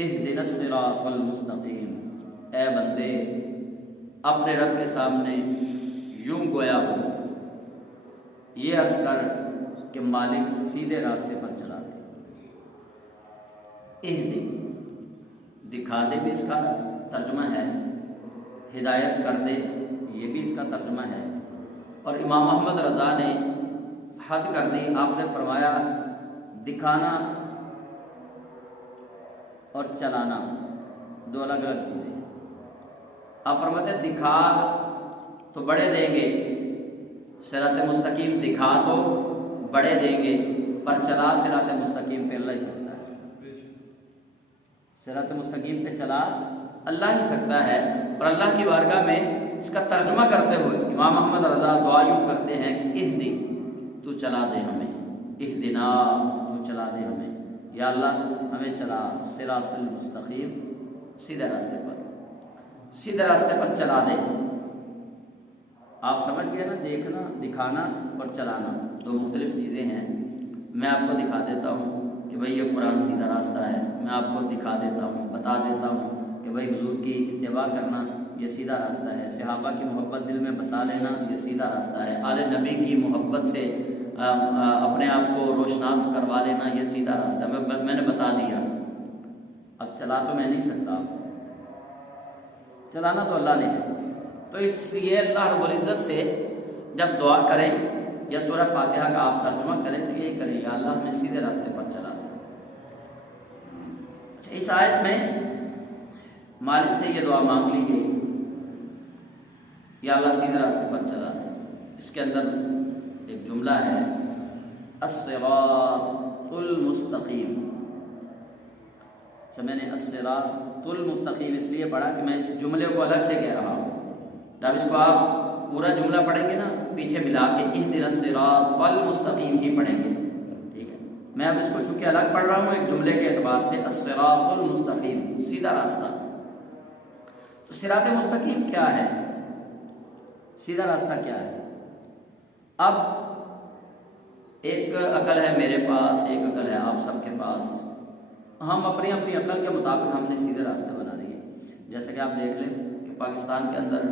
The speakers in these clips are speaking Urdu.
اہدنا الصراط المستقیم، اے بندے اپنے رب کے سامنے یوں گویا ہو، یہ عرض کر کہ مالک سیدھے راستے پر چلا دے۔ اہدی دکھا دے بھی اس کا ترجمہ ہے، ہدایت کر دے یہ بھی اس کا ترجمہ ہے، اور امام محمد رضا نے حد کر دی، آپ نے فرمایا دکھانا اور چلانا دو الگ الگ چیزیں ہیں۔ آپ فرماتے ہیں دکھا تو بڑے دیں گے، صراط مستقیم دکھا تو بڑے دیں گے، پر چلا صراط مستقیم پہ اللہ ہی سکتا ہے۔ صراط مستقیم پہ چلا اللہ ہی سکتا ہے، اور اللہ کی بارگاہ میں اس کا ترجمہ کرتے ہوئے امام محمد رضا دعا یوں کرتے ہیں کہ اہدی تو چلا دے ہمیں، اہدنا تو چلا دے ہمیں، یا اللہ ہمیں چلا صراط المستقیم، سیدھے راستے پر، سیدھے راستے پر چلا دے۔ آپ سمجھ گئے نا، دیکھنا دکھانا اور چلانا دو مختلف چیزیں ہیں۔ میں آپ کو دکھا دیتا ہوں کہ بھئی یہ قرآن سیدھا راستہ ہے، میں آپ کو دکھا دیتا ہوں، بتا دیتا ہوں کہ بھئی حضور کی اتباع کرنا یہ سیدھا راستہ ہے، صحابہ کی محبت دل میں بسا لینا یہ سیدھا راستہ ہے، آل نبی کی محبت سے اپنے آپ کو روشناس کروا لینا یہ سیدھا راستہ ہے۔ میں نے بتا دیا، اب چلا تو میں نہیں سکتا، چلانا تو اللہ نے ہے۔ تو اس لیے اللہ رب العزت سے جب دعا کریں یا سورہ فاتحہ کا آپ ترجمہ کریں تو یہی کریں، یا اللہ ہمیں سیدھے راستے پر چلا دیں۔ اس آیت میں مالک سے یہ دعا مانگ لی گئی، یا اللہ سیدھے راستے پر چلا دیں۔ اس کے اندر ایک جملہ ہے الصراط المستقیم، میں نے الصراط المستقیم اس لیے پڑھا کہ میں اس جملے کو الگ سے کہہ رہا ہوں، جب اس کو آپ پورا جملہ پڑھیں گے نا پیچھے ملا کے اہدنا الصراط المستقیم ہی پڑھیں گے، ٹھیک ہے؟ میں اب اس کو چونکہ الگ پڑھ رہا ہوں ایک جملے کے اعتبار سے، الصراط المستقیم سیدھا راستہ۔ تو صراط مستقیم کیا ہے، سیدھا راستہ کیا ہے؟ اب ایک عقل ہے میرے پاس، ایک عقل ہے آپ سب کے پاس، ہم اپنی اپنی عقل کے مطابق ہم نے سیدھے راستے بنا دیے۔ جیسے کہ آپ دیکھ لیں کہ پاکستان کے اندر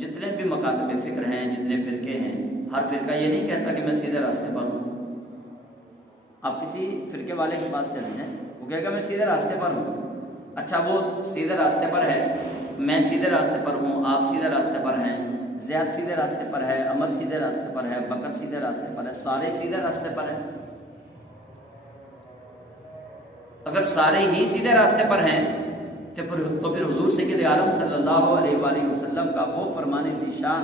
جتنے بھی مکاتب فکر ہیں، جتنے فرقے ہیں، ہر فرقہ یہ نہیں کہتا کہ میں سیدھے راستے پر ہوں۔ آپ کسی فرقے والے کے پاس چلے جائیں، وہ کہے گا میں سیدھے راستے پر ہوں۔ اچھا وہ سیدھے راستے پر ہے، میں سیدھے راستے پر ہوں، آپ سیدھے راستے پر ہیں، زیاد سیدھے راستے پر ہے، عمر سیدھے راستے پر ہے، بکر سیدھے راستے پر ہے، سارے سیدھے راستے پر ہیں۔ اگر سارے ہی سیدھے راستے پر ہیں تو پھر حضور سید عالم صلی اللہ علیہ وآلہ وسلم کا وہ فرمان ذی شان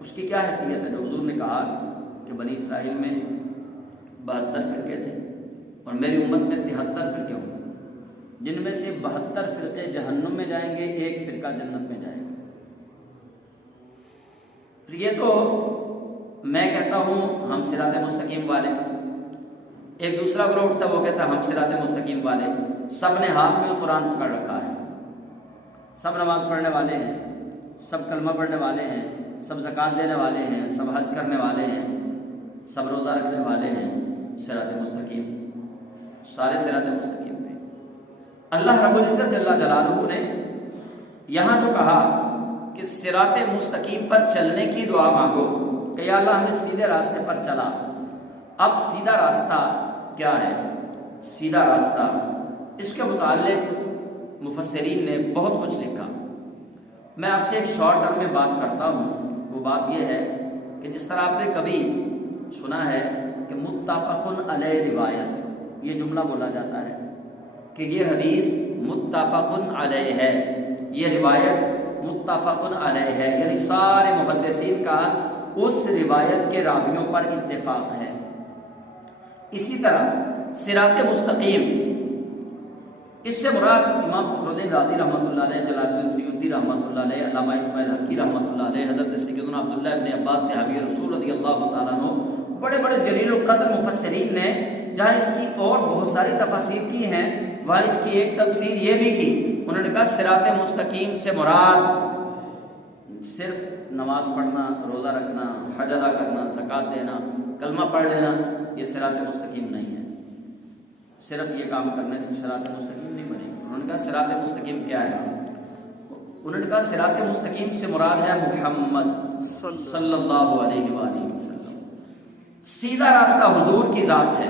اس کی کیا حیثیت ہے جو حضور نے کہا کہ بنی اسرائیل میں 72 فرقے تھے اور میری امت میں 73 فرقے ہوں گے، جن میں سے 72 فرقے جہنم میں جائیں گے، ایک فرقہ جنت میں جائے گا۔ یہ تو میں کہتا ہوں ہم صراط مستقیم والے، ایک دوسرا گروہ تھا وہ کہتا ہم صراط مستقیم والے، سب نے ہاتھ میں قرآن پکڑ رکھا ہے، سب نماز پڑھنے والے ہیں، سب کلمہ پڑھنے والے ہیں، سب زکوٰۃ دینے والے ہیں، سب حج کرنے والے ہیں، سب روزہ رکھنے والے ہیں، صراط مستقیم، سارے صراط مستقیم پہ۔ اللہ رب العزت جل جلالہ نے یہاں جو کہا کہ صراط مستقیم پر چلنے کی دعا مانگو کہ یا اللہ ہمیں سیدھے راستے پر چلا۔ اب سیدھا راستہ کیا ہے؟ سیدھا راستہ اس کے متعلق مفسرین نے بہت کچھ لکھا۔ میں آپ سے ایک شارٹ ٹرم میں بات کرتا ہوں، وہ بات یہ ہے کہ جس طرح آپ نے کبھی سنا ہے کہ متفق علیہ روایت، یہ جملہ بولا جاتا ہے کہ یہ حدیث متفق علیہ ہے، یہ روایت متفق علیہ ہے، یعنی سارے محدثین کا اس روایت کے راویوں پر اتفاق ہے۔ اسی طرح صراط مستقیم، اس سے مراد امام فخر الدین رازی رحمۃ اللہ علیہ، جلال الدین سیوطی رحمۃ اللہ علیہ، علامہ اسماعیل حقی رحمۃ اللہ علیہ، حضرت سیدنا عبداللہ ابن عباس صحابی رسول رضی اللہ تعالیٰ عنہ، بڑے بڑے جلیل القدر مفسرین نے جہاں اس کی اور بہت ساری تفاسیر کی ہیں وہاں اس کی ایک تفسیر یہ بھی کی، انہوں نے کہا صراط مستقیم سے مراد صرف نماز پڑھنا، روزہ رکھنا، حج ادا کرنا، زکوٰۃ دینا، کلمہ پڑھ لینا، یہ صراط مستقیم نہیں ہے۔ صرف یہ کام کرنے سے صراط مستقیم نہیں بنے گی۔ انہوں نے کہا صراط مستقیم کیا ہے؟ انہوں نے کہا صراط مستقیم سے مراد ہے محمد صلی اللہ علیہ وآلہ وسلم۔ سیدھا راستہ حضور کی ذات ہے،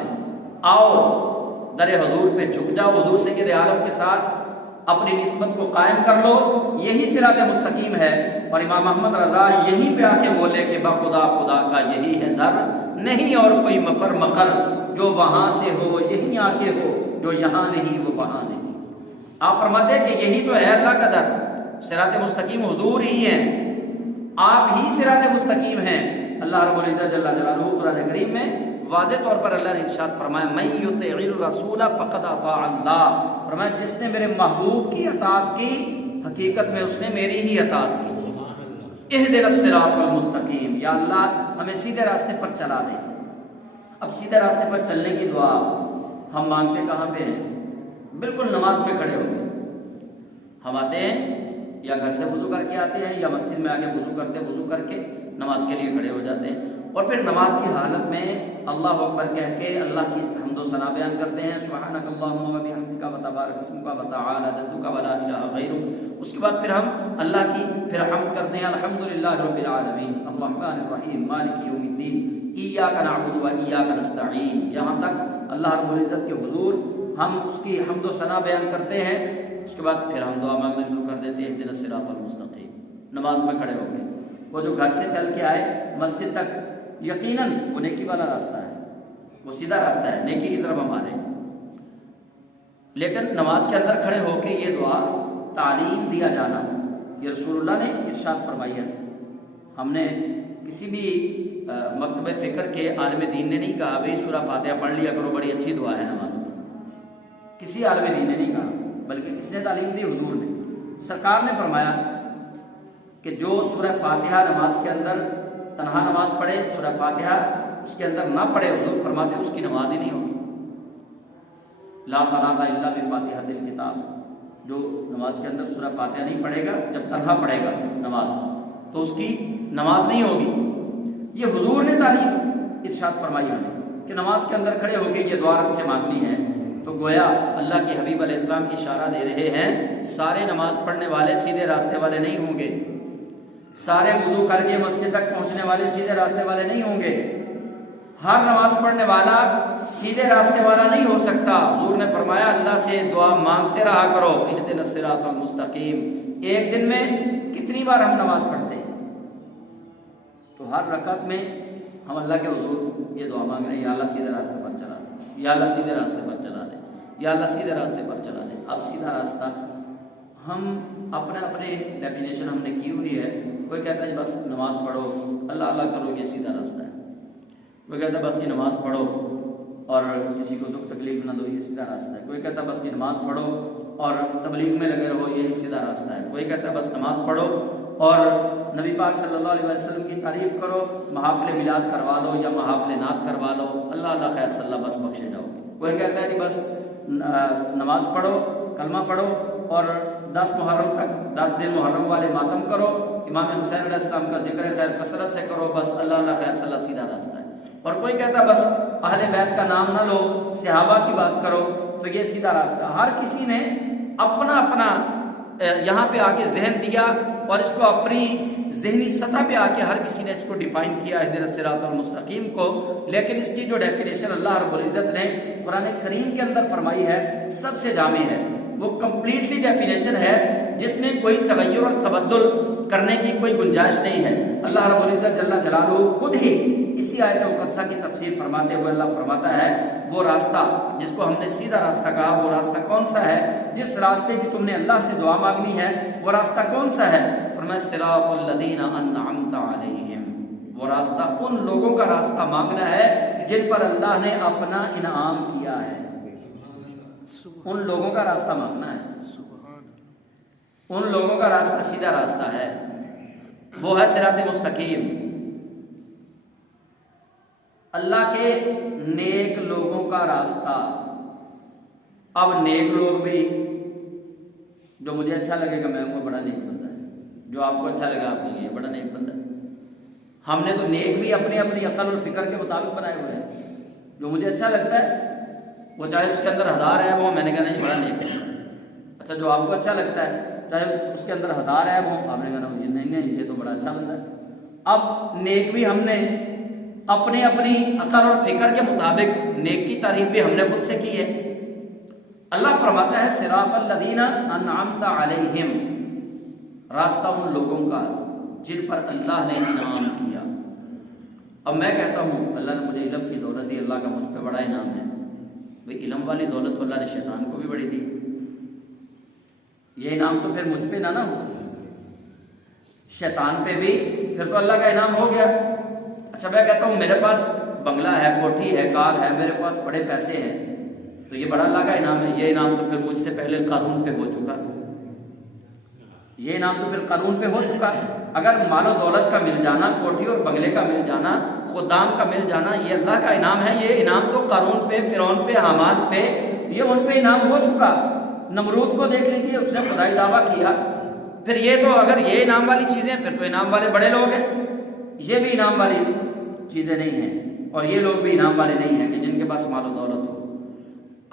آؤ در حضور پہ جھک جاؤ، حضور سید عالم کے ساتھ اپنی نسبت کو قائم کر لو، یہی صراط مستقیم ہے۔ اور امام احمد رضا یہیں پہ آ کے بولے کہ بخدا خدا کا یہی ہے در، نہیں اور کوئی مفر مقر، جو وہاں سے ہو یہیں آ کے ہو، جو یہاں نہیں وہ وہاں نہیں۔ آپ فرماتے ہیں کہ یہی تو ہے اللہ کا در، صراط مستقیم حضور ہی ہیں، آپ ہی صراط مستقیم ہیں۔ اللہ رب العزت جل جلالہ قرآن کریم میں واضح طور پر اللہ نے ارشاد فرمایا من یطع الرسول فقد اطاع اللہ، فرمایا جس نے میرے محبوب کی اطاعت کی حقیقت میں اس نے میری ہی اطاعت کی۔ اہدنا الصراط المستقیم، یا اللہ ہمیں سیدھے راستے پر چلا دے۔ اب سیدھے راستے پر چلنے کی دعا ہم مانگتے کہاں پہ ہیں؟ بالکل نماز میں کھڑے ہو کے ہم آتے ہیں، یا گھر سے وضو کر کے آتے ہیں، یا مسجد میں آگے وضو کر کے نماز کے لیے کھڑے ہو جاتے ہیں، اور پھر نماز کی حالت میں اللہ اکبر کہہ کے اللہ کی حمد و ثنا بیان کرتے ہیں، سبحانک اللہم و بحمدک و تبارک اسمک و تعالی جدک و لا الہ غیرک۔ اس کے بعد پھر ہم اللہ کی پھر حمد کرتے ہیں، الحمدللہ رب العالمین الرحمن الرحیم مالک یوم الدین ایاک نعبد و ایاک نستعین، یہاں تک اللہ رب العزت کے حضور ہم اس کی حمد و ثنا بیان کرتے ہیں۔ اس کے بعد پھر ہم دعا مانگنا شروع کر دیتے ہیں، اہدنا الصراط المستقیم، نماز میں کھڑے ہو کے۔ وہ جو گھر سے چل کے آئے مسجد تک، یقیناً وہ نیکی والا راستہ ہے، وہ سیدھا راستہ ہے، نیکی کی طرف ہم آ رہے ہیں، لیکن نماز کے اندر کھڑے ہو کے یہ دعا تعلیم دیا جانا یہ رسول اللہ نے ارشاد فرمائی ہے۔ ہم نے کسی بھی مکتب فکر کے عالم دین نے نہیں کہا بھئی سورہ فاتحہ پڑھ لیا کرو بڑی اچھی دعا ہے نماز میں، کسی عالم دین نے نہیں کہا، بلکہ کس نے تعلیم دی؟ حضور نے۔ سرکار نے فرمایا کہ جو سورہ فاتحہ نماز کے اندر تنہا نماز پڑھے، سورہ فاتحہ اس کے اندر نہ پڑھے، حضور فرماتے ہیں اس کی نماز ہی نہیں ہوگی۔ لا صلاۃ الا بفاتحۃ الکتاب، جو نماز کے اندر سورہ فاتحہ نہیں پڑھے گا، جب تنہا پڑھے گا نماز تو اس کی نماز نہیں ہوگی۔ یہ حضور نے تعلیم ارشاد فرمائی ہمیں کہ نماز کے اندر کھڑے ہو کے یہ دعا رب سے مانگنی ہے۔ تو گویا اللہ کے حبیب علیہ السلام اشارہ دے رہے ہیں سارے نماز پڑھنے والے سیدھے راستے والے نہیں ہوں گے، سارے وضو کر کے مسجد تک پہنچنے والے سیدھے راستے والے نہیں ہوں گے، ہر نماز پڑھنے والا سیدھے راستے والا نہیں ہو سکتا۔ حضور نے فرمایا اللہ سے دعا مانگتے رہا کرو، اہدنا الصراط المستقیم۔ ایک دن میں کتنی بار ہم نماز پڑھتے ہیں؟ تو ہر رکعت میں ہم اللہ کے حضور یہ دعا مانگ رہے ہیں، یا اللہ سیدھے راستے پر چلا دے، یا اللہ سیدھے راستے پر چلا دے، یا اللہ سیدھے راستے پر چلا دے۔ اب سیدھا راستہ ہم اپنے ڈیفینیشن ہم نے کی ہوئی ہے۔ کوئی کہتا ہے بس نماز پڑھو اللہ اللہ کرو یہ سیدھا راستہ ہے، کوئی کہتا ہے بس یہ نماز پڑھو اور کسی کو دکھ تکلیف نہ دو یہ سیدھا راستہ ہے، کوئی کہتا ہے بس یہ نماز پڑھو اور تبلیغ میں لگے رہو یہی سیدھا راستہ ہے، کوئی کہتا ہے بس نماز پڑھو اور نبی پاک صلی اللہ علیہ وسلم کی تعریف کرو، محافل میلاد کروا لو یا محافل نعت کروا لو، اللہ اللہ خیر صلی اللہ بس بخشے جاؤ گے۔ کوئی کہتا ہے کہ بس نماز پڑھو کلمہ پڑھو اور 10 محرم تک 10 دن محرم والے ماتم کرو، امام حسین علیہ السلام کا ذکر خیر کثرت سے کرو، بس اللہ اللہ خیر صلی اللہ سیدھا راستہ ہے۔ اور کوئی کہتا بس اہل بیت کا نام نہ لو، صحابہ کی بات کرو تو یہ سیدھا راستہ۔ ہر کسی نے اپنا اپنا یہاں پہ آ کے ذہن دیا اور اس کو اپنی ذہنی سطح پہ آ کے ہر کسی نے اس کو ڈیفائن کیا اہدنا الصراط المستقیم کو، لیکن اس کی جو ڈیفینیشن اللہ رب العزت نے قرآن کریم کے اندر فرمائی ہے سب سے جامع ہے، وہ کمپلیٹلی ڈیفینیشن ہے جس میں کوئی تغیر اور تبدل کرنے کی کوئی گنجائش نہیں ہے۔ اللہ رب العزت جل جلالہ خود ہی اسی آیت مقدسہ کی تفسیر فرماتے ہوئے اللہ فرماتا ہے وہ راستہ جس کو ہم نے سیدھا راستہ کہا، وہ راستہ کون سا ہے؟ جس راستے کی تم نے اللہ سے دعا مانگنی ہے وہ راستہ کون سا ہے؟ فرمایا صراط الذین انعمت علیہم، وہ راستہ ان لوگوں کا راستہ مانگنا ہے جن پر اللہ نے اپنا انعام کیا ہے، ان لوگوں کا راستہ مانگنا ہے، ان لوگوں کا راستہ سیدھا راستہ ہے، وہ ہے صراط مستقیم۔ اللہ کے نیک لوگوں کا راستہ۔ اب نیک لوگ بھی جو مجھے اچھا لگے گا میں وہ بڑا نیک بندہ ہے، جو آپ کو اچھا لگا آپ نہیں یہ بڑا نیک بندہ ہے۔ ہم نے تو نیک بھی اپنی اپنی عقل اور فکر کے مطابق بنائے ہوئے ہیں، جو مجھے اچھا لگتا ہے وہ چاہے اس کے اندر 1000 عیب ہوں، میں نے کہا نہیں بڑا نیک ہے. اچھا جو آپ کو اچھا لگتا ہے چاہے اس کے اندر 1000 عیب ہوں، آپ نے کہا نہیں یہ تو بڑا اچھا بندہ ہے. اب نیک بھی ہم نے اپنی عقل اور فکر کے مطابق نیک کی تعریف بھی ہم نے خود سے کی ہے. اللہ فرماتا ہے صراط الذین انعمت علیہم، راستہ ان لوگوں کا جن پر اللہ نے انعام کیا. اب میں کہتا ہوں اللہ نے مجھے علم کی دولت دی، اللہ کا مجھ پہ بڑا انعام ہے. بھئی علم والی دولت تو اللہ نے شیطان کو بھی بڑی دی. یہ انعام تو پھر مجھ پہ نہ ہو، شیطان پہ بھی پھر تو اللہ کا انعام ہو گیا. اچھا میں کہتا ہوں میرے پاس بنگلہ ہے، کوٹھی ہے، کار ہے، میرے پاس بڑے پیسے ہیں، تو یہ بڑا اللہ کا انعام ہے. یہ انعام تو پھر مجھ سے پہلے قارون پہ ہو چکا، یہ انعام تو پھر قارون پہ ہو چکا. اگر مال و دولت کا مل جانا، کوٹھی اور بنگلے کا مل جانا، خدام کا مل جانا، یہ اللہ کا انعام ہے. یہ انعام تو قارون پہ، فرعون پہ، حامان پہ، یہ ان پہ انعام ہو چکا. نمرود کو دیکھ لیجیے، اس نے خدائی دعویٰ کیا. پھر یہ تو اگر یہ انعام والی چیزیں پھر تو انعام والے بڑے لوگ ہیں. یہ بھی انعام والی چیزیں نہیں ہیں، اور یہ لوگ بھی انعام والے نہیں ہیں کہ جن کے پاس مال و دولت ہو.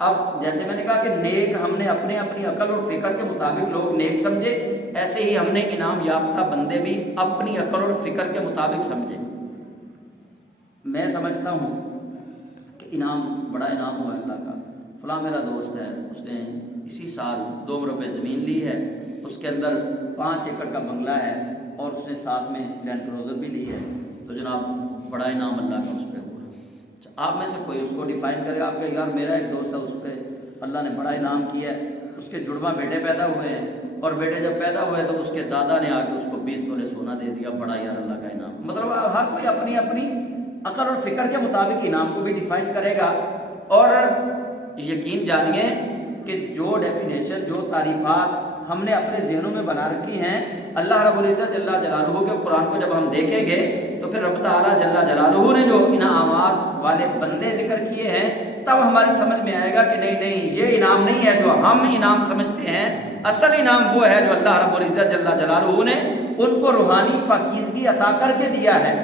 اب جیسے میں نے کہا کہ نیک ہم نے اپنی عقل اور فکر کے مطابق لوگ نیک سمجھے، ایسے ہی ہم نے انعام یافتہ بندے بھی اپنی عقل اور فکر کے مطابق سمجھے. میں سمجھتا ہوں کہ انعام بڑا انعام ہوا اللہ کا. فلاں میرا دوست ہے، اس نے اسی سال 2 مربع زمین لی ہے، اس کے اندر 5 ایکڑ کا بنگلہ ہے، اور اس نے ساتھ میں لینڈ کروزر بھی لی ہے. تو جناب بڑا انعام اللہ کا اس پہ ہوا. آپ میں سے کوئی اس کو ڈیفائن کرے، آپ کہ یار میرا ایک دوست ہے اس پہ اللہ نے بڑا انعام کیا ہے، اس کے جڑواں بیٹے پیدا ہوئے ہیں، اور بیٹے جب پیدا ہوئے تو اس کے دادا نے آ کے اس کو 20 تولے سونا دے دیا. بڑا یار اللہ کا انعام. مطلب ہر کوئی اپنی عقل اور فکر کے مطابق انعام کو بھی ڈیفائن کرے گا. اور یقین جانیے کہ جو ڈیفینیشن، جو تعریفات ہم نے اپنے ذہنوں میں بنا رکھی ہیں، اللہ رب العزت جل جلالہ کے قرآن کو جب ہم دیکھیں گے تو پھر رب تعالیٰ جل جلالہ نے جو انعامات والے بندے ذکر کیے ہیں، تب ہماری سمجھ میں آئے گا کہ نہیں یہ انعام نہیں ہے جو ہم انعام سمجھتے ہیں. اصل انعام وہ ہے جو اللہ رب العزت جل جلالہ نے ان کو روحانی پاکیزگی عطا کر کے دیا ہے.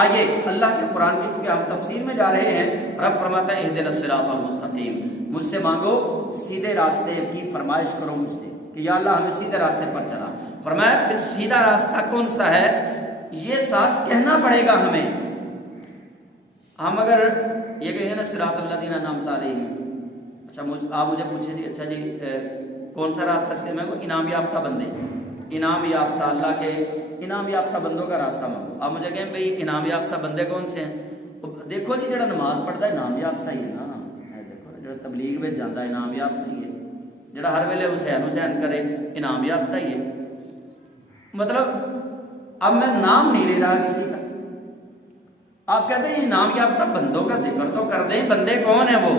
آئیے اللہ کے قرآن کی کیونکہ ہم تفسیر میں جا رہے ہیں، رب فرماتا ہے اہدنا الصراط المستقیم، مجھ سے مانگو سیدھے راستے کی فرمائش کرو مجھ سے کہ یا اللہ ہمیں سیدھے راستے پر چلا. فرمایا پھر سیدھا راستہ کون سا ہے، یہ ساتھ کہنا پڑے گا ہمیں. ہم اگر یہ کہیں نا صراط الذین انعمت علیہم، اچھا آپ مجھے پوچھیں جی اچھا جی کون سا راستہ سے میں کو انعام یافتہ بندے، انعام یافتہ اللہ کے انعام یافتہ بندوں کا راستہ مانگو. آپ مجھے کہیں بھئی انعام یافتہ بندے کون سے ہیں؟ دیکھو جی جڑا نماز پڑھتا ہے انعام یافتہ ہی ہے نا. دیکھو جڑا تبلیغ میں جاتا ہے انعام یافتہ ہی ہے. جڑا ہر ویلے حسین کرے انعام یافتہ ہی ہے. مطلب اب میں نام نہیں لے رہا کسی کا، آپ کہتے ہیں انعام یافتہ بندوں کا ذکر تو کر دیں. بندے کون ہیں وہ؟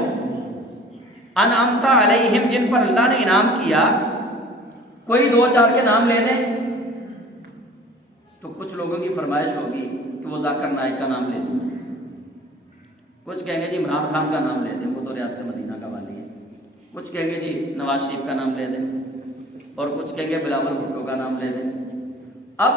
انعمت علیہم، جن پر اللہ نے انعام کیا. کوئی 2-4 کے نام لے دیں تو کچھ لوگوں کی فرمائش ہوگی کہ وہ ذاکر نائک کا نام لے دوں، کچھ کہیں گے جی عمران خان کا نام لے دیں، وہ تو ریاست مدینہ کا والی ہے. کچھ کہیں گے جی نواز شریف کا نام لے دیں، اور کچھ کہیں گے بلاول بھٹو کا نام لے دیں. اب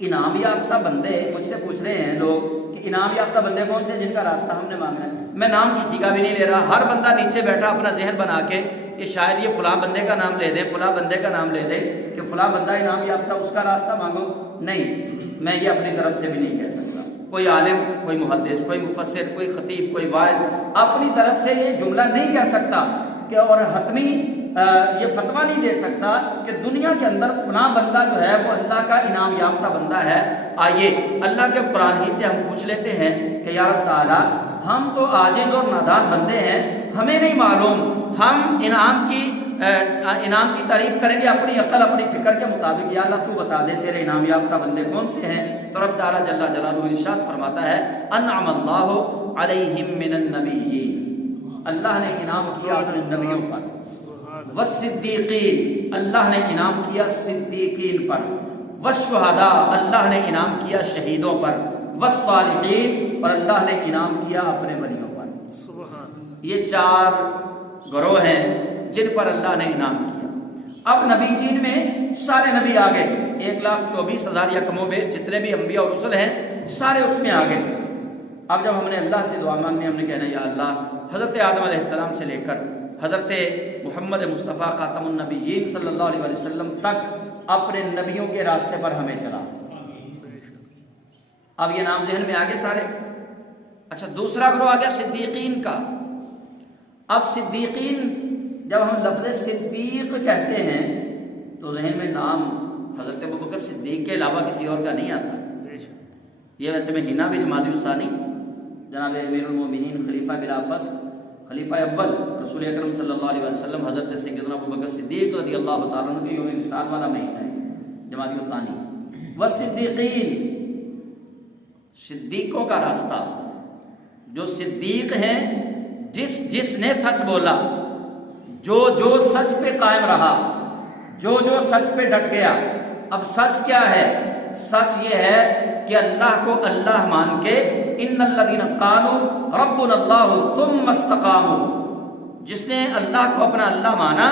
انعام یافتہ بندے مجھ سے پوچھ رہے ہیں لوگ کہ انعام یافتہ بندے کون سے جن کا راستہ ہم نے مانگنا ہے. میں نام کسی کا بھی نہیں لے رہا. ہر بندہ نیچے بیٹھا اپنا ذہن بنا کے کہ شاید یہ فلاں بندے کا نام لے دیں، فلاں بندے کا نام لے دیں کہ فلاں بندہ انعام یافتہ، اس کا راستہ مانگو. نہیں، میں یہ اپنی طرف سے بھی نہیں کہہ سکتا. کوئی عالم، کوئی محدث، کوئی مفسر، کوئی خطیب، کوئی واعظ اپنی طرف سے یہ جملہ نہیں کہہ سکتا کہ اور حتمی یہ فتویٰ نہیں دے سکتا کہ دنیا کے اندر فلاں بندہ جو ہے وہ اللہ کا انعام یافتہ بندہ ہے. آئیے اللہ کے قرآن ہی سے ہم پوچھ لیتے ہیں کہ یا رب تعالیٰ ہم تو عاجز اور نادان بندے ہیں، ہمیں نہیں معلوم. ہم انعام کی تعریف کریں گے اپنی عقل اپنی فکر کے مطابق. یا اللہ تو بتا دے تیرے انعام یافتہ بندے کون سے ہیں. تو رب تعالیٰ جل جلالہ ارشاد فرماتا ہے انعم اللہ علیہم من النبیین، اللہ نے انعام کیا اپنے نبیوں پر. والصدیقین، اللہ نے انعام کیا صدیقین پر. والشہداء، اللہ نے انعام کیا شہیدوں پر. والصالحین، اور اللہ نے انعام کیا اپنے ولیوں پر. یہ 4 گروہ ہیں جن پر اللہ نے انعام کیا. اب نبی جین میں سارے نبی آ گئے، 1,24,000 یا کم و بیش جتنے بھی انبیاء اور رسل ہیں سارے اس میں آ گئے. اب جب ہم نے اللہ سے دعا مانگنی، ہم نے کہنا یا اللہ حضرت آدم علیہ السلام سے لے کر حضرت محمد مصطفیٰ خاتم النبیین صلی اللہ علیہ وسلم تک اپنے نبیوں کے راستے پر ہمیں چلا۔ اب یہ نام ذہن میں آگے سارے۔ اچھا، دوسرا گروہ آ گیا صدیقین کا۔ اب صدیقین، جب ہم لفظ صدیق کہتے ہیں تو ذہن میں نام حضرت ابوبکر صدیق کے علاوہ کسی اور کا نہیں آتا۔ یہ ویسے میں ہنا بھی جمادی الثانی جناب امیر المومنین خلیفہ بلا فصل خلیفہ اول رسول اکرم صلی اللہ علیہ وسلم حضرت سیدنا ابوبکر صدیق رضی اللہ تعالیٰ عنہ کے یوم وصال والا مہینہ ہے جمادی الثانی۔ والصدیقین، صدیقوں کا راستہ، جو صدیق ہیں، جس نے سچ بولا، جو سچ پہ قائم رہا، جو سچ پہ ڈٹ گیا۔ اب سچ کیا ہے؟ سچ یہ ہے کہ اللہ کو اللہ مان کے، ان الذین قالوا ربنا اللہ ثم استقاموا، جس نے اللہ کو اپنا اللہ مانا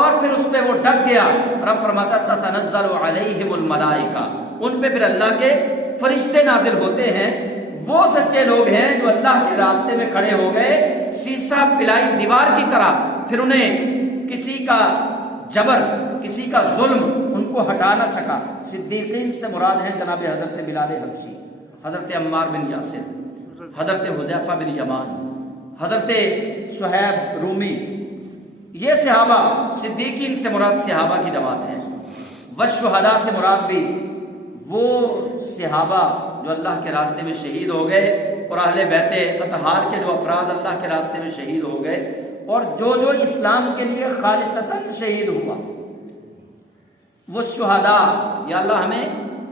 اور پھر اس پہ وہ ڈٹ گیا، رب فرماتا تتنزل علیہم الملائکہ، ان پہ پھر اللہ کے فرشتے نازل ہوتے ہیں۔ وہ سچے لوگ ہیں جو اللہ کے راستے میں کھڑے ہو گئے، شیشہ پلائی دیوار کی طرح، پھر انہیں کسی کا جبر، کسی کا ظلم ان کو ہٹا نہ سکا۔ صدیقین سے مراد ہیں جناب حضرت بلال حبشی، حضرت عمار بن یاسر، حضرت حذیفہ بن یمان، حضرت صہیب رومی، یہ صحابہ صدیقین سے مراد صحابہ کی جماعت ہے۔ والشہداء سے مراد بھی وہ صحابہ جو اللہ کے راستے میں شہید ہو گئے، اور اہل بیت اطہار کے جو افراد اللہ کے راستے میں شہید ہو گئے، اور جو اسلام کے لیے خالصتاً شہید ہوا، وہ شہداء، یا اللہ ہمیں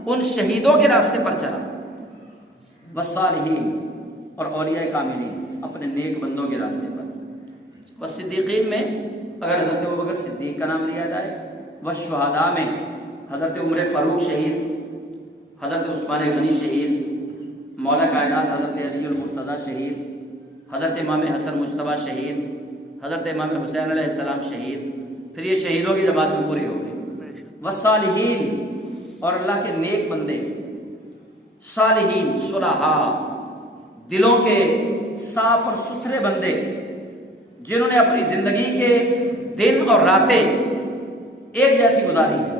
ان شہیدوں کے راستے پر چلا۔ والصالحین، اور اولیاء کاملین، اپنے نیک بندوں کے راستے پر۔ والصدیقین میں اگر حضرت ابوبکر صدیق کا نام لیا جائے، والشہداء میں حضرت عمر فاروق شہید، حضرت عثمان غنی شہید، مولا کائنات حضرت علی المرتضیٰ شہید، حضرت امام حسن مجتبیٰ شہید، حضرت امام حسین علیہ السلام شہید، پھر یہ شہیدوں کی جماعت میں پوری ہو گئی۔ والصالحین، اور اللہ کے نیک بندے، صالحین، صلحاء، دلوں کے صاف اور ستھرے بندے، جنہوں نے اپنی زندگی کے دن اور راتیں ایک جیسی گزاری ہے،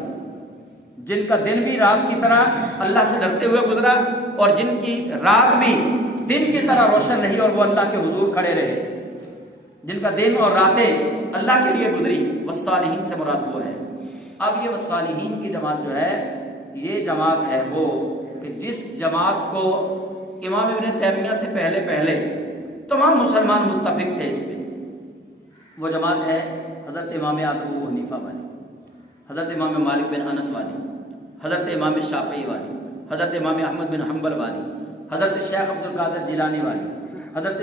جن کا دن بھی رات کی طرح اللہ سے ڈرتے ہوئے گزرا، اور جن کی رات بھی دن کی طرح روشن رہی اور وہ اللہ کے حضور کھڑے رہے، جن کا دن اور راتیں اللہ کے لیے گزری۔ والصالحین سے مراد وہ ہے۔ اب یہ والصالحین کی جماعت جو ہے، یہ جماعت ہے وہ کہ جس جماعت کو امام ابن تیمیہ سے پہلے تمام مسلمان متفق تھے اس پہ، وہ جماعت ہے حضرت امام اعظم ابو حنیفہ والی، حضرت امام مالک بن انس والی، حضرت امام شافعی والی، حضرت امام احمد بن حنبل والی، حضرت شیخ عبد القادر جیلانی والی، حضرت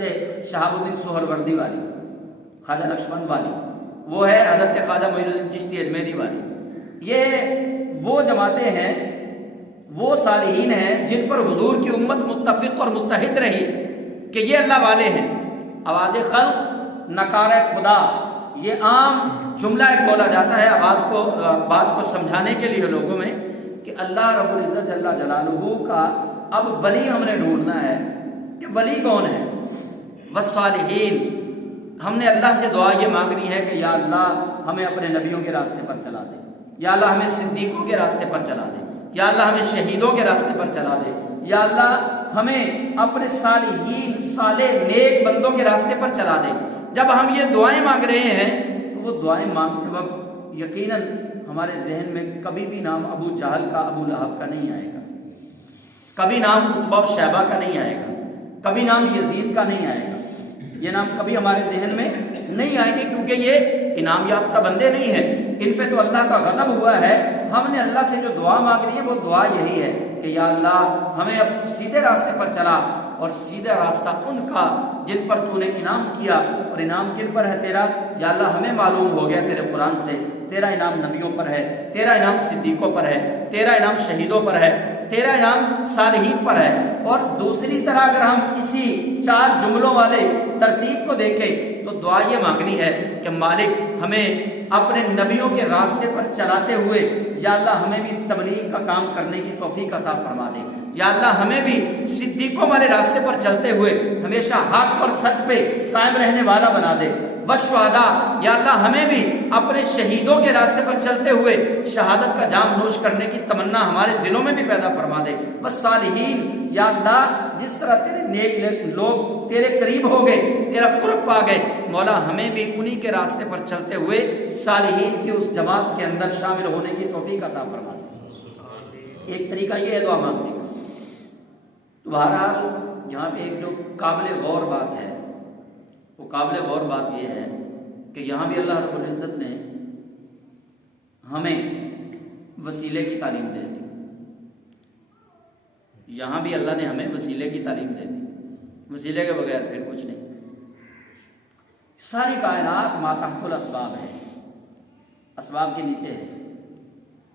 شہاب الدین سہروردی والی، خواجہ نقشبند والی، وہ ہے حضرت خواجہ معین الدین چشتی اجمیری والی۔ یہ وہ جماعتیں ہیں، وہ صالحین ہیں جن پر حضور کی امت متفق اور متحد رہی کہ یہ اللہ والے ہیں۔ آواز خلق نکار خدا، یہ عام جملہ ایک بولا جاتا ہے بات کو سمجھانے کے لیے لوگوں میں کہ اللہ رب العزت جل جلالہ کا اب ولی ہم نے ڈھونڈنا ہے کہ ولی کون ہے۔ والصالحین، ہم نے اللہ سے دعا یہ مانگنی ہے کہ یا اللہ ہمیں اپنے نبیوں کے راستے پر چلا دے، یا اللہ ہمیں صدیقوں کے راستے پر چلا دے، یا اللہ ہمیں شہیدوں کے راستے پر چلا دے، یا اللہ ہمیں اپنے صالحین صالح نیک بندوں کے راستے پر چلا دے۔ جب ہم یہ دعائیں مانگ رہے ہیں تو وہ دعائیں مانگتے وقت یقیناً ہمارے ذہن میں کبھی بھی نام ابو جہل کا، ابو لہب کا نہیں آئے گا، کبھی نام عتبہ و شیبہ کا نہیں آئے گا، کبھی نام یزید کا نہیں آئے گا۔ یہ نام کبھی ہمارے ذہن میں نہیں آئیں گے کیونکہ یہ انعام یافتہ بندے نہیں ہیں، ان پہ تو اللہ کا غضب ہوا ہے۔ ہم نے اللہ سے جو دعا مانگنی ہے وہ دعا یہی ہے کہ یا اللہ ہمیں اب سیدھے راستے پر چلا، اور سیدھا راستہ ان کا جن پر تو نے انعام کیا، اور انعام کن پر ہے تیرا؟ یا اللہ ہمیں معلوم ہو گیا تیرے قرآن سے تیرا انعام نبیوں پر ہے، تیرا انعام صدیقوں پر ہے، تیرا انعام شہیدوں پر ہے، تیرا انعام صالحین پر ہے۔ اور دوسری طرح اگر ہم اسی 4 جملوں والے ترتیب کو دیکھیں تو دعا یہ مانگنی ہے کہ مالک ہمیں اپنے نبیوں کے راستے پر چلاتے ہوئے یا اللہ ہمیں بھی تبلیغ کا کام کرنے کی توفیق عطا فرما دے، یا اللہ ہمیں بھی صدیقوں والے راستے پر چلتے ہوئے ہمیشہ حق اور سچ پہ قائم رہنے والا بنا دے۔ والشہداء، یا اللہ ہمیں بھی اپنے شہیدوں کے راستے پر چلتے ہوئے شہادت کا جام نوش کرنے کی تمنا ہمارے دلوں میں بھی پیدا فرما دے۔ والصالحین، یا اللہ جس طرح تیرے نیک لوگ تیرے قریب ہو گئے، تیرا قرب پا گئے، مولا ہمیں بھی انہی کے راستے پر چلتے ہوئے صالحین کی اس جماعت کے اندر شامل ہونے کی توفیق عطا فرما دے۔ ایک طریقہ یہ ہے دعا مانگنے کا۔ تو بہرحال یہاں پہ ایک جو قابل غور بات ہے، وہ قابل غور بات یہ ہے کہ یہاں بھی اللہ رب العزت نے ہمیں وسیلے کی تعلیم دے دی۔ یہاں بھی اللہ نے ہمیں وسیلے کی تعلیم دے دی، وسیلے کے بغیر پھر کچھ نہیں۔ ساری کائنات ما تحت الاسباب ہے، اسباب کے نیچے ہے۔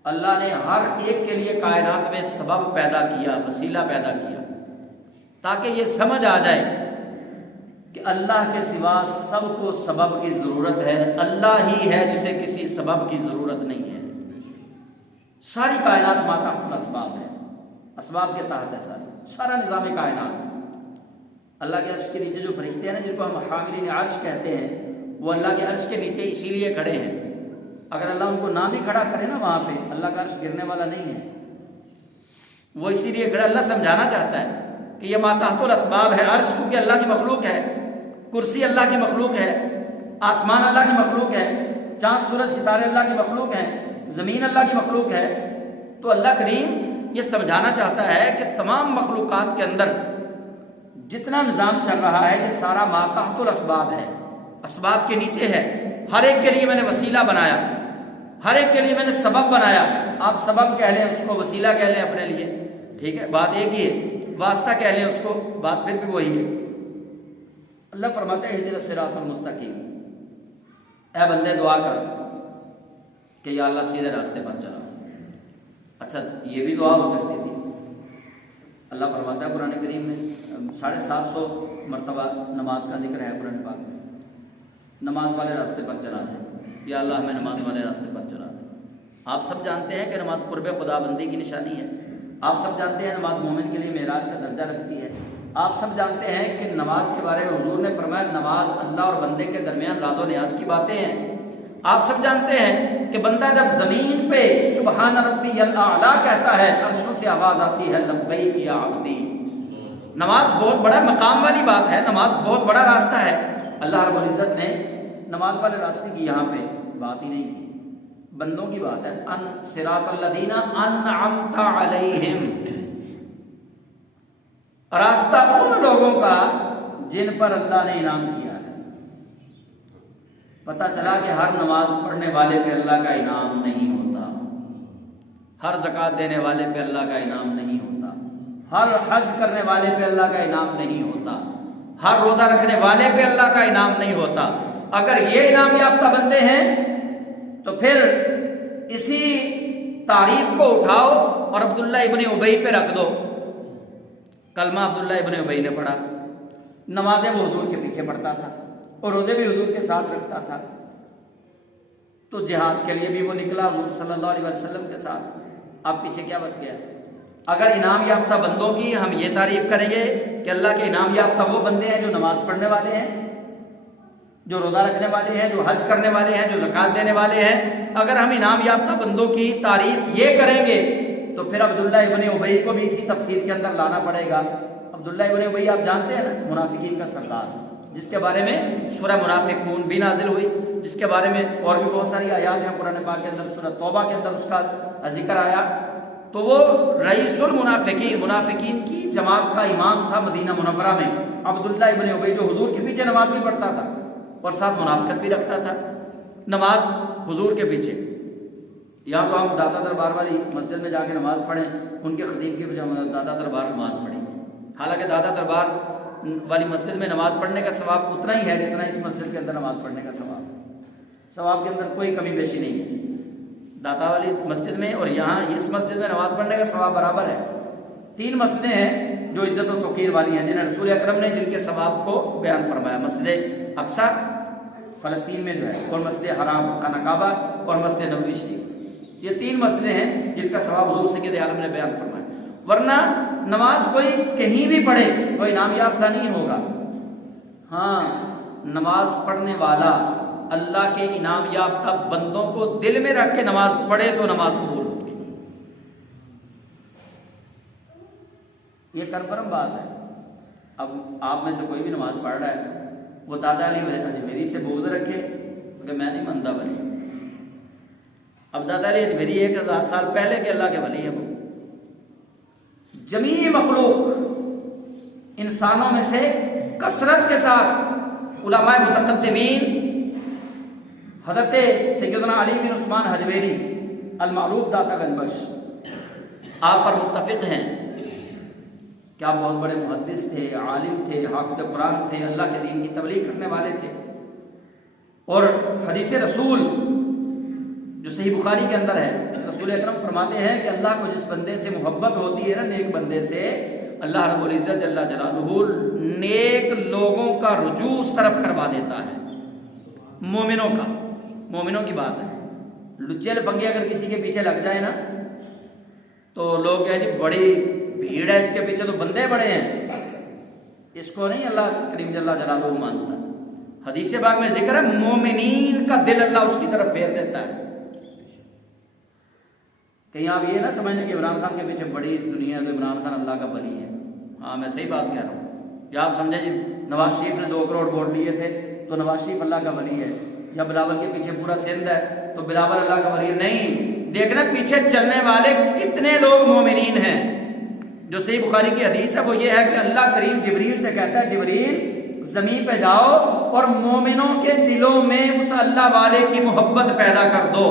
اللہ نے ہر ایک کے لیے کائنات میں سبب پیدا کیا، وسیلہ پیدا کیا، تاکہ یہ سمجھ آ جائے کہ اللہ کے سوا سب کو سبب کی ضرورت ہے، اللہ ہی ہے جسے کسی سبب کی ضرورت نہیں ہے۔ ساری کائنات ما تحت الاسباب ہے، اسباب کے تحت ہے سارا نظام کائنات۔ اللہ کے عرش کے نیچے جو فرشتے ہیں نا، جن کو ہم حاملین عرش کہتے ہیں، وہ اللہ کے عرش کے نیچے اسی لیے کھڑے ہیں۔ اگر اللہ ان کو نہ بھی کھڑا کرے نا وہاں پہ، اللہ کا عرش گرنے والا نہیں ہے، وہ اسی لیے کھڑا۔ اللہ سمجھانا چاہتا ہے کہ یہ ما تحت الاسباب ہے۔ عرش چونکہ اللہ کی مخلوق ہے، کرسی اللہ کی مخلوق ہے، آسمان اللہ کی مخلوق ہے، چاند سورج ستارے اللہ کی مخلوق ہیں، زمین اللہ کی مخلوق ہے، تو اللہ کریم یہ سمجھانا چاہتا ہے کہ تمام مخلوقات کے اندر جتنا نظام چل رہا ہے یہ سارا ما تحت الاسباب ہے، اسباب کے نیچے ہے۔ ہر ایک کے لیے میں نے وسیلہ بنایا، ہر ایک کے لیے میں نے سبب بنایا۔ آپ سبب کہہ لیں اس کو، وسیلہ کہہ لیں اپنے لیے، ٹھیک ہے، بات ایک ہی ہے۔ واسطہ کہہ لیں اس کو، بات پھر بھی وہی ہے۔ اللہ فرماتا ہے اہدنا الصراط المستقیم، اے بندے دعا کر کہ یا اللہ سیدھے راستے پر چلا۔ اچھا یہ بھی دعا ہو سکتی تھی۔ اللہ فرماتا ہے قرآن کریم میں 750 مرتبہ نماز کا ذکر ہے قرآن پاک میں، نماز والے راستے پر چلا دیں، یا اللہ ہمیں نماز والے راستے پر چلا دیں۔ آپ سب جانتے ہیں کہ نماز قرب خدا بندی کی نشانی ہے، آپ سب جانتے ہیں نماز مومن کے لیے معراج کا درجہ رکھتی ہے، آپ سب جانتے ہیں کہ نماز کے بارے میں حضور نے فرمایا نماز اللہ اور بندے کے درمیان راز و نیاز کی باتیں ہیں۔ آپ سب جانتے ہیں کہ بندہ جب زمین پہ سبحان ربی الاعلیٰ کہتا ہے، عرشوں سے آواز آتی ہے لبیک یا عبدی۔ نماز بہت بڑا مقام والی بات ہے، نماز بہت بڑا راستہ ہے۔ اللہ رب العزت نے نماز والے راستے کی یہاں پہ بات ہی نہیں کی، بندوں کی بات ہے۔ ان صراط الذین انعمت علیہم، راستہ ان لوگوں کا جن پر اللہ نے انعام کیا ہے۔ پتہ چلا کہ ہر نماز پڑھنے والے پہ اللہ کا انعام نہیں ہوتا، ہر زکوٰۃ دینے والے پہ اللہ کا انعام نہیں ہوتا، ہر حج کرنے والے پہ اللہ کا انعام نہیں ہوتا، ہر روزہ رکھنے والے پہ اللہ کا انعام نہیں ہوتا۔ اگر یہ انعام یافتہ بندے ہیں تو پھر اسی تعریف کو اٹھاؤ اور عبداللہ ابن ابی پہ رکھ دو۔ کلمہ عبداللہ ابن ابی نے پڑھا، نمازیں وہ حضور کے پیچھے پڑھتا تھا اور روزے بھی حضور کے ساتھ رکھتا تھا، تو جہاد کے لیے بھی وہ نکلا حضور صلی اللہ علیہ وسلم کے ساتھ۔ اب پیچھے کیا بچ گیا؟ اگر انعام یافتہ بندوں کی ہم یہ تعریف کریں گے کہ اللہ کے انعام یافتہ وہ بندے ہیں جو نماز پڑھنے والے ہیں، جو روزہ رکھنے والے ہیں، جو حج کرنے والے ہیں، جو زکوٰۃ دینے والے ہیں، اگر ہم انعام یافتہ بندوں کی تعریف یہ کریں گے تو پھر عبداللہ ابن ابی کو بھی اسی تفسیر کے اندر لانا پڑے گا۔ عبداللہ ابن ابی آپ جانتے ہیں نا، منافقین کا سردار، جس کے بارے میں سورہ منافقون بھی نازل ہوئی، جس کے بارے میں اور بھی بہت ساری آیات ہیں قرآن پاک کے اندر، سورہ توبہ کے اندر اس کا ذکر آیا۔ تو وہ رئیس المنافقین، منافقین کی جماعت کا امام تھا مدینہ منورہ میں، عبداللہ ابن ابی، جو حضور کے پیچھے نماز بھی پڑھتا تھا اور ساتھ منافقت بھی رکھتا تھا، نماز حضور کے پیچھے۔ یہاں تو ہم دادا دربار والی مسجد میں جا کے نماز پڑھیں، ان کے خطیب کی بجائے دادا دربار نماز پڑھیں، حالانکہ دادا دربار والی مسجد میں نماز پڑھنے کا ثواب اتنا ہی ہے جتنا اس مسجد کے اندر نماز پڑھنے کا ثواب کے اندر کوئی کمی بیشی نہیں ہے۔ داتا والی مسجد میں اور یہاں اس مسجد میں نماز پڑھنے کا ثواب برابر ہے، 3 مسجدیں ہیں جو عزت و توقیر والی ہیں، جنہیں رسول اکرم نے جن کے ثواب کو بیان فرمایا، مسجد اقصیٰ فلسطین میں جو ہے، اور مسجد حرام خانہ کعبہ اور مسجد نبوی شریف، یہ 3 مسجدیں ہیں جن کا ثواب حضور سید عالم نے بیان فرمایا۔ ورنہ نماز کوئی کہیں بھی پڑھے کوئی انعام یافتہ نہیں ہوگا، ہاں نماز پڑھنے والا اللہ کے انعام یافتہ بندوں کو دل میں رکھ کے نماز پڑھے تو نماز قبول ہوگی، یہ کنفرم بات ہے۔ اب آپ میں سے کوئی بھی نماز پڑھ رہا ہے، وہ دادا علی اجمیری سے بغض رکھے کہ میں نہیں مانتا ولی۔ اب دادا علی اجمیری 1000 سال پہلے کے اللہ کے ولی ہیں، وہ جمیع مخلوق انسانوں میں سے کثرت کے ساتھ علماء متقدمین حضرت سیدنا علی بن عثمان حجویری المعروف داتا گنج بخش آپ پر متفق ہیں کہ آپ بہت بڑے محدث تھے، عالم تھے، حافظ قرآن تھے، اللہ کے دین کی تبلیغ کرنے والے تھے، اور حدیث رسول جو صحیح بخاری کے اندر ہے، رسول اکرم فرماتے ہیں کہ اللہ کو جس بندے سے محبت ہوتی ہے نا، نیک بندے سے، اللہ رب العزت جل جلالہ نیک لوگوں کا رجوع اس طرف کروا دیتا ہے، مومنوں کی بات ہے۔ لچے لفنگے اگر کسی کے پیچھے لگ جائے نا تو لوگ کہیں جی بڑی بھیڑ ہے اس کے پیچھے، تو بندے بڑے ہیں، اس کو نہیں اللہ کریم جل جلالہ مانتا۔ حدیث پاک میں ذکر ہے مومنین کا دل اللہ اس کی طرف پھیر دیتا ہے۔ کہیں آپ یہ نہ سمجھیں کہ عمران خان کے پیچھے بڑی دنیا ہے تو عمران خان اللہ کا ولی ہے، ہاں میں صحیح بات کہہ رہا ہوں۔ یا آپ سمجھیں جی نواز شریف نے 2 کروڑ ووٹ لیے تھے تو نواز شریف اللہ کا ولی ہے، یا بلاول کے پیچھے پورا سندھ ہے تو بلاول اللہ کا ولی ہے، نہیں۔ دیکھنا پیچھے چلنے والے کتنے لوگ مومنین ہیں۔ جو صحیح بخاری کی حدیث ہے وہ یہ ہے کہ اللہ کریم جبریل سے کہتا ہے جبریل زمین پہ جاؤ اور مومنوں کے دلوں میں اس اللہ والے کی محبت پیدا کر دو،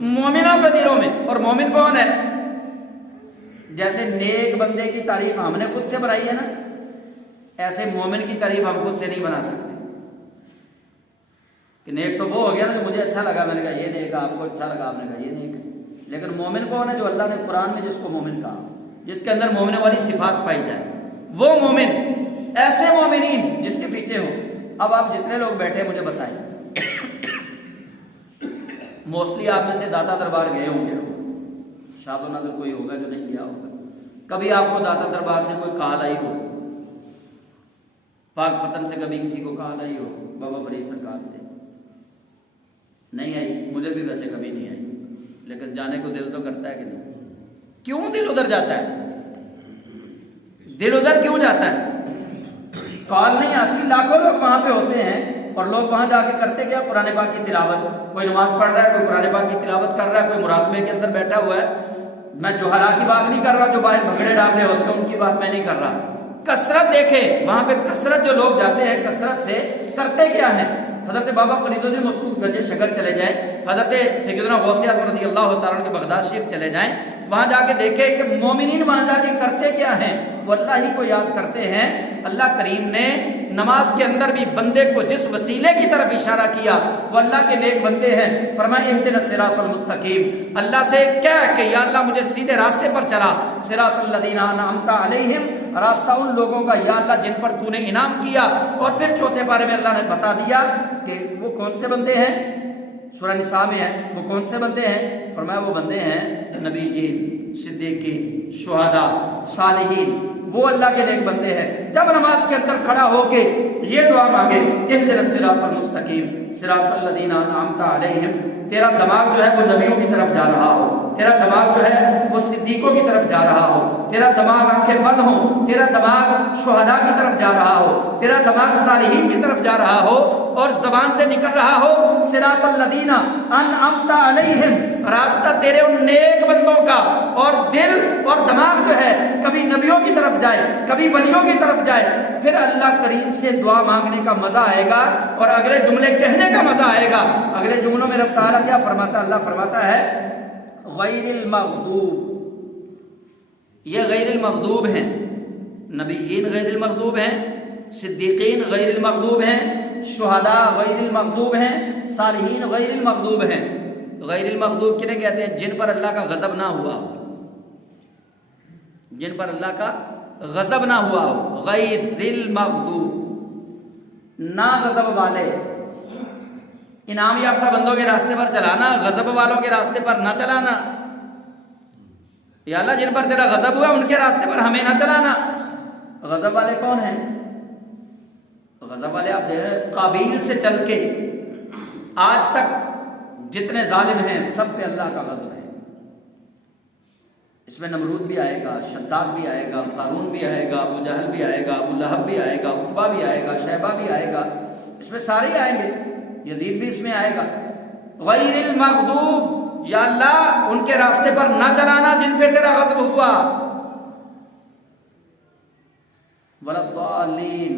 مومنوں کے دلوں میں۔ اور مومن کون ہے؟ جیسے نیک بندے کی تعریف ہم نے خود سے بنائی ہے نا، ایسے مومن کی تعریف ہم خود سے نہیں بنا سکتے۔ کہ نیک تو وہ ہو گیا نا کہ مجھے اچھا لگا میں نے کہا یہ نیک ہے، آپ کو اچھا لگا آپ نے کہا یہ نیک ہے، لیکن مومن کون ہے؟ جو اللہ نے قرآن میں جس کو مومن کہا، جس کے اندر مومن والی صفات پائی جائے، وہ مومن۔ ایسے مومنین جس کے پیچھے ہو۔ اب آپ جتنے لوگ بیٹھے مجھے بتائیں، موسٹلی آپ میں سے داتا دربار گئے ہوں گے، شاید و نادر کوئی ہوگا جو نہیں گیا ہوگا۔ کبھی آپ کو داتا دربار سے کوئی کال آئی ہو، پاک پتن سے کبھی کسی کو کال آئی ہو، بابا فرید سرکار سے؟ نہیں آئی، مجھے بھی ویسے کبھی نہیں آئی، لیکن جانے کو دل تو کرتا ہے کہ نہیں؟ کیوں دل ادھر جاتا ہے؟ دل ادھر کیوں جاتا ہے؟ کال نہیں آتی، لاکھوں لوگ وہاں پہ ہوتے ہیں اور لوگ وہاں جا کے کرتے کیا؟ قرآن پاک کی تلاوت، کوئی نماز پڑھ رہا ہے، کوئی قرآن پاک کی تلاوت کر رہا ہے، کوئی مراقبے کے اندر بیٹھا ہوا ہے۔ میں جوہرا کی بات نہیں کر رہا، جو باہر بھنگڑے ڈال رہے ہوتے ہیں ان کی بات میں نہیں کر رہا۔ کثرت دیکھیں وہاں پہ، کثرت جو لوگ جاتے ہیں کثرت سے کرتے کیا ہیں؟ حضرت بابا فرید الدین مسعود گنج شکر چلے جائیں، حضرت سیدنا غوث اعظم رضی اللہ تعالیٰ عنہ کے بغداد شریف چلے جائیں، وہاں جا کے دیکھیں کہ مومنین وہاں جا کے کرتے کیا ہیں؟ وہ اللہ ہی کو یاد کرتے ہیں۔ اللہ کریم نے نماز کے اندر بھی بندے کو جس وسیلے کی طرف اشارہ کیا وہ اللہ کے نیک بندے ہیں۔ فرمایا اہدنا الصراط المستقیم، اللہ سے کہہ کہ یا اللہ مجھے سیدھے راستے پر چلا، صراط الذین انعمت علیہم، راستہ ان لوگوں کا یا اللہ جن پر تو نے انعام کیا۔ اور پھر چوتھے پارے میں اللہ نے بتا دیا کہ وہ کون سے بندے ہیں، سورہ نساء میں ہے، وہ کون سے بندے ہیں؟ فرمایا وہ بندے ہیں نبیین، صدیقین، شہداء، صالحین، وہ اللہ کے نیک بندے ہیں۔ جب نماز کے اندر کھڑا ہو کے یہ دعا مانگے اہدنا الصراط المستقیم صراط الذین انعمت علیہم، تیرا دماغ جو ہے وہ نبیوں کی طرف جا رہا ہو، تیرا دماغ جو ہے وہ صدیقوں کی طرف جا رہا ہو، تیرا دماغ آنکھیں بند ہو، تیرا دماغ شہداء کی طرف جا رہا ہو، تیرا دماغ صالحین کی طرف جا رہا ہو، اور زبان سے نکل رہا ہو صراط الذین انعمت علیہم، راستہ تیرے ان نیک بندوں کا، اور دل اور دماغ جو ہے کبھی نبیوں کی طرف جائے کبھی ولیوں کی طرف جائے، پھر اللہ کریم سے دعا مانگنے کا مزہ آئے گا اور اگلے جملے کہنے کا مزہ آئے گا۔ اگلے جملوں میں رب تعالیٰ کیا فرماتا ہے؟ اللہ فرماتا ہے غیر المغضوب، یہ غیر المغضوب ہیں، نبیین غیر المغضوب ہیں، صدیقین غیر المغضوب ہیں، شہداء غیر المغضوب ہیں، صالحین غیر المغضوب ہیں۔ غیر المغضوب کنہیں کہتے ہیں؟ جن پر اللہ کا غضب نہ ہوا ہو، جن پر اللہ کا غضب نہ ہوا ہو. غیر المغضوب، نہ غضب والے. انعام یافتہ بندوں کے راستے پر چلانا، غضب والوں کے راستے پر نہ چلانا. یا اللہ جن پر تیرا غضب ہوا ان کے راستے پر ہمیں نہ چلانا. غضب والے کون ہیں؟ غضب والے آپ دیکھ رہے ہیں، قابیل سے چل کے آج تک جتنے ظالم ہیں سب پہ اللہ کا غضب ہے. اس میں نمرود بھی آئے گا، شداد بھی آئے گا، قارون بھی آئے گا، ابو جہل بھی آئے گا، ابو لہب بھی آئے گا، عتبہ بھی آئے گا، شیبہ بھی آئے گا. اس میں سارے ہی آئیں گے. یزید بھی اس میں آئے گا. غیر المغضوب، یا اللہ ان کے راستے پر نہ چلانا جن پہ تیرا غضب ہوا. ولا الضالین،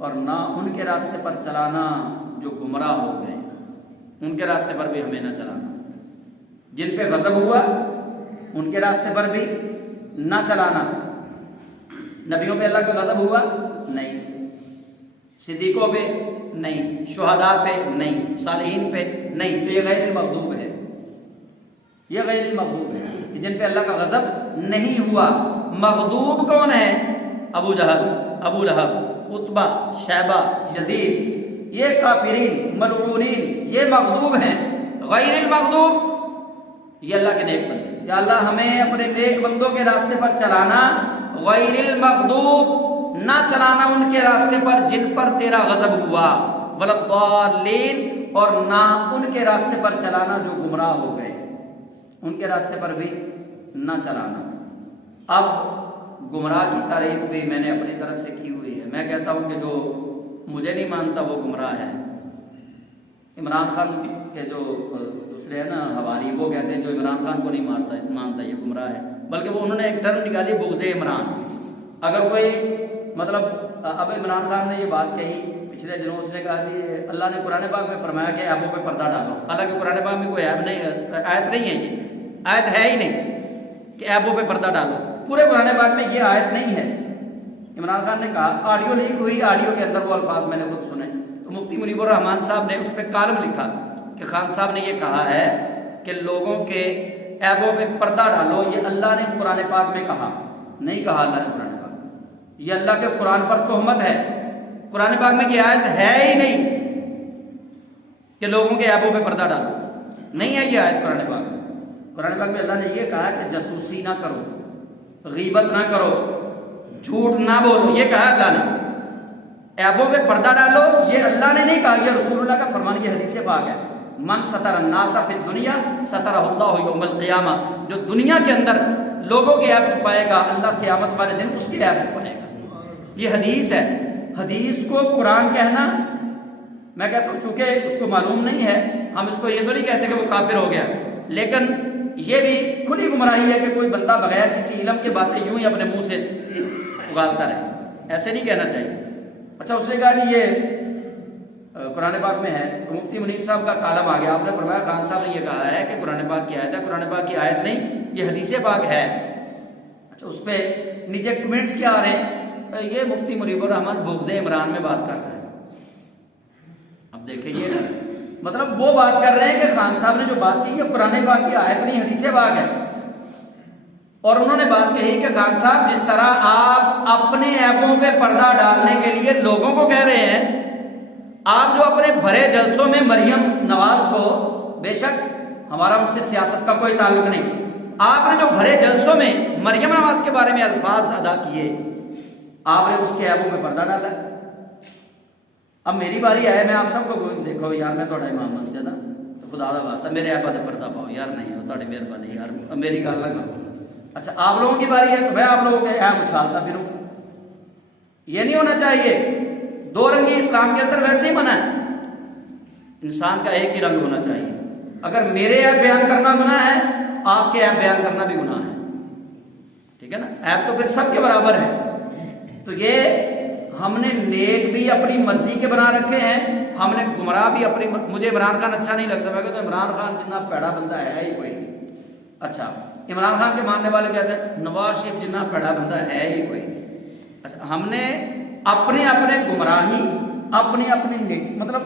اور نہ ان کے راستے پر چلانا جو گمراہ ہو گئے، ان کے راستے پر بھی ہمیں نہ چلانا. جن پہ غضب ہوا ان کے راستے پر بھی نہ چلانا. نبیوں پہ اللہ کا غضب ہوا؟ نہیں. صدیقوں پہ نہیں، شہداء پہ نہیں، صالحین پہ نہیں. تو یہ غیر المغضوب ہے. یہ غیر المغضوب ہے کہ جن پہ اللہ کا غضب نہیں ہوا. مغضوب کون ہے؟ ابو جہل، ابو لہب، عتبہ، شیبہ، یزید، یہ کافرین ملعونین یہ مغضوب ہیں. غیر المغضوب یہ اللہ کے نیک بندے. یا اللہ ہمیں اپنے نیک بندوں کے راستے پر چلانا. غیر المغضوب، نہ چلانا ان کے راستے پر جن پر تیرا غضب ہوا. ولا الضالین، اور نہ ان کے راستے پر چلانا جو گمراہ ہو گئے، ان کے راستے پر بھی نہ چلانا. اب گمراہ کی تعریف بھی میں نے اپنی طرف سے کی ہوئی ہے. میں کہتا ہوں کہ جو مجھے نہیں مانتا وہ گمراہ ہے. عمران خان کے جو دوسرے ہیں نا حواری، وہ کہتے ہیں جو عمران خان کو نہیں مانتا یہ گمراہ ہے. بلکہ وہ انہوں نے ایک ٹرم نکالی، بغض عمران. اگر کوئی مطلب اب عمران خان نے یہ بات کہی پچھلے دنوں، اس نے کہا کہ اللہ نے قرآن پاک میں فرمایا کہ ایبوں پہ پردہ ڈالو. حالانکہ قرآن پاک میں کوئی ایب نہیں، آیت نہیں ہے، یہ آیت ہے ہی نہیں کہ ایبوں پہ پردہ ڈالو. پورے قرآن پاک میں یہ آیت نہیں ہے. عمران خان نے کہا، آڈیو لیک ہوئی، آڈیو کے اندر وہ الفاظ میں نے خود سنے. تو مفتی منیب الرحمان صاحب نے اس پہ کالم لکھا کہ خان صاحب نے یہ کہا ہے کہ لوگوں کے عیبوں پہ پردہ ڈالو. یہ اللہ نے قرآن پاک میں کہا نہیں، کہا اللہ نے قرآن پاک. یہ اللہ کے قرآن پر تہمت ہے. قرآن پاک میں یہ آیت ہے ہی نہیں کہ لوگوں کے عیبوں پہ پردہ ڈالو. نہیں ہے یہ آیت قرآن پاک میں. قرآن پاک میں اللہ نے یہ کہا کہ جاسوسی نہ کرو، غیبت نہ کرو، جھوٹ نہ بولو. یہ کہا اللہ نے. عیبوں پہ پردہ ڈالو یہ اللہ نے نہیں کہا، یہ رسول اللہ کا فرمان، یہ حدیث پاک ہے. من ستر الناس فی الدنیا سترہ اللہ یوم القیامہ. جو دنیا کے اندر لوگوں کے عیب چھپائے گا، اللہ قیامت والے دن اس کے عیب چھپائے گا. یہ حدیث ہے. حدیث کو قرآن کہنا، میں کہتا ہوں چونکہ اس کو معلوم نہیں ہے، ہم اس کو یہ تو نہیں کہتے کہ وہ کافر ہو گیا، لیکن یہ بھی کھلی گمراہی ہے کہ کوئی بندہ بغیر کسی علم کے باتیں یوں ہی اپنے منہ سے اگالتا رہے. ایسے نہیں کہنا چاہیے. اچھا اس نے کہا کہ یہ قرآن پاک میں ہے. تو مفتی منیب صاحب کا کالم آ گیا. آپ نے فرمایا خان صاحب نے یہ کہا ہے کہ قرآن پاک کی آیت ہے. قرآن پاک کی آیت نہیں، یہ حدیث پاک ہے. اچھا اس پہ نیچے کمنٹس کیا آ رہے ہیں؟ یہ مفتی منیب الرحمان بغض عمران میں بات کر رہے ہیں. اب دیکھیں یہ مطلب وہ بات کر رہے ہیں کہ خان صاحب نے جو بات کی یہ قرآن پاک کی آیت نہیں، حدیث پاک ہے. اور انہوں نے بات کہی کہ خان صاحب جس طرح آپ اپنے عیبوں پہ پردہ ڈالنے کے لیے لوگوں کو کہہ رہے ہیں، آپ جو اپنے بھرے جلسوں میں مریم نواز کو، بے شک ہمارا ان سے سیاست کا کوئی تعلق نہیں، آپ نے جو بھرے جلسوں میں مریم نواز کے بارے میں الفاظ ادا کیے، آپ نے اس کے عیبوں پہ پردہ ڈالا. اب میری باری ہے، میں آپ سب کو دیکھو یار میں تھوڑا امام مسجد ہاں، خدا دا واسطہ میرے عیبوں پہ پردہ پاؤ یار. نہیں ہو تھوڑی مہربانی یار، میری گل نہ کرو. اچھا آپ لوگوں کی باری ہے تو میں آپ لوگوں کے عیب اچھالتا پھروں. یہ نہیں ہونا چاہیے. دو رنگی اسلام کے اندر ویسے ہی منع ہے. انسان کا ایک ہی رنگ ہونا چاہیے. اگر میرے عیب بیان کرنا گناہ ہے، آپ کے عیب بیان کرنا بھی گناہ ہے. ٹھیک ہے نا؟ عیب تو پھر سب کے برابر ہے. تو یہ ہم نے نیک بھی اپنی مرضی کے بنا رکھے ہیں، ہم نے گمراہ بھی اپنی. مجھے عمران خان اچھا نہیں لگتا، میں کہتا ہوں عمران خان جتنا پیڑا بندہ ہے ہی کوئی نہیں. اچھا عمران خان کے ماننے والے کہتے ہیں نواز شریف جتنا پیڑا بندہ ہے ہی کوئی نہیں. اچھا ہم نے اپنے اپنے گمراہی، اپنی اپنی نیک، مطلب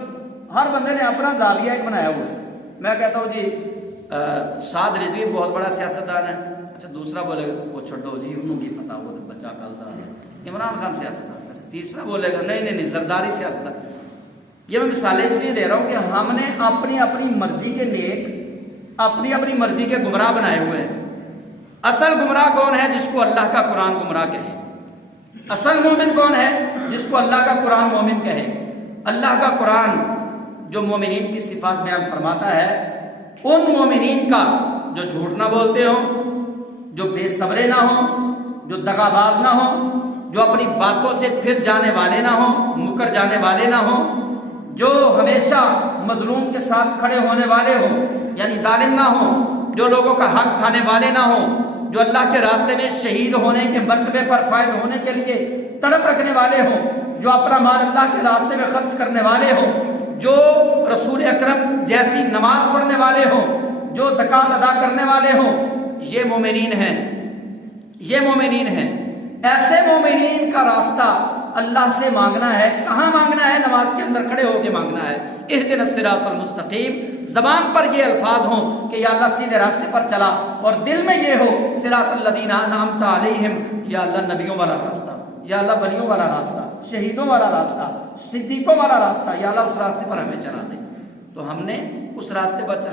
ہر بندے نے اپنا زاویہ ایک بنایا ہوا ہے. میں کہتا ہوں جی سعد رضوی بہت بڑا سیاستدان ہے. اچھا دوسرا بولے گا وہ چھوڑو جی انہوں کی پتا وہ تو بچہ کلتا ہے عمران خان سیاست. اچھا تیسرا بولے گا نہیں زرداری سیاست. یہ میں مثالیں اس لیے دے رہا ہوں کہ ہم نے اپنی اپنی مرضی کے نیک اپنی اپنی مرضی کے گمراہ بنائے ہوئے ہیں. اصل گمراہ کون ہے؟ جس کو اللہ کا قرآن گمراہ کہے. اصل مومن کون ہے؟ جس کو اللہ کا قرآن مومن کہے. اللہ کا قرآن جو مومنین کی صفات بیان فرماتا ہے ان مومنین کا جو جھوٹ نہ بولتے ہوں، جو بے صبرے نہ ہوں، جو دغاباز نہ ہوں، جو اپنی باتوں سے پھر جانے والے نہ ہوں، مکر جانے والے نہ ہوں، جو ہمیشہ مظلوم کے ساتھ کھڑے ہونے والے ہوں یعنی ظالم نہ ہوں، جو لوگوں کا حق کھانے والے نہ ہوں، جو اللہ کے راستے میں شہید ہونے کے مرتبے پر فائز ہونے کے لیے تڑپ رکھنے والے ہوں، جو اپنا مال اللہ کے راستے میں خرچ کرنے والے ہوں، جو رسول اکرم جیسی نماز پڑھنے والے ہوں، جو زکوٰۃ ادا کرنے والے ہوں، یہ مومنین ہیں. یہ مومنین ہیں. ایسے مومنین کا راستہ اللہ سے مانگنا ہے. کہاں مانگنا ہے؟ نماز کے اندر کھڑے ہو کے مانگنا ہے. اہدنا الصراط المستقیم. زبان پر یہ الفاظ ہوں کہ یا اللہ سیدھے راستے پر چلا، اور دل میں یہ ہو صراط الذین انعمت علیہم، یا اللہ نبیوں والا راستہ، یا اللہ ولیوں والا راستہ، شہیدوں والا راستہ، صدیقوں والا راستہ، یا اللہ اس راستے پر ہمیں چلا دے. تو ہم نے اس راستے پر چلنا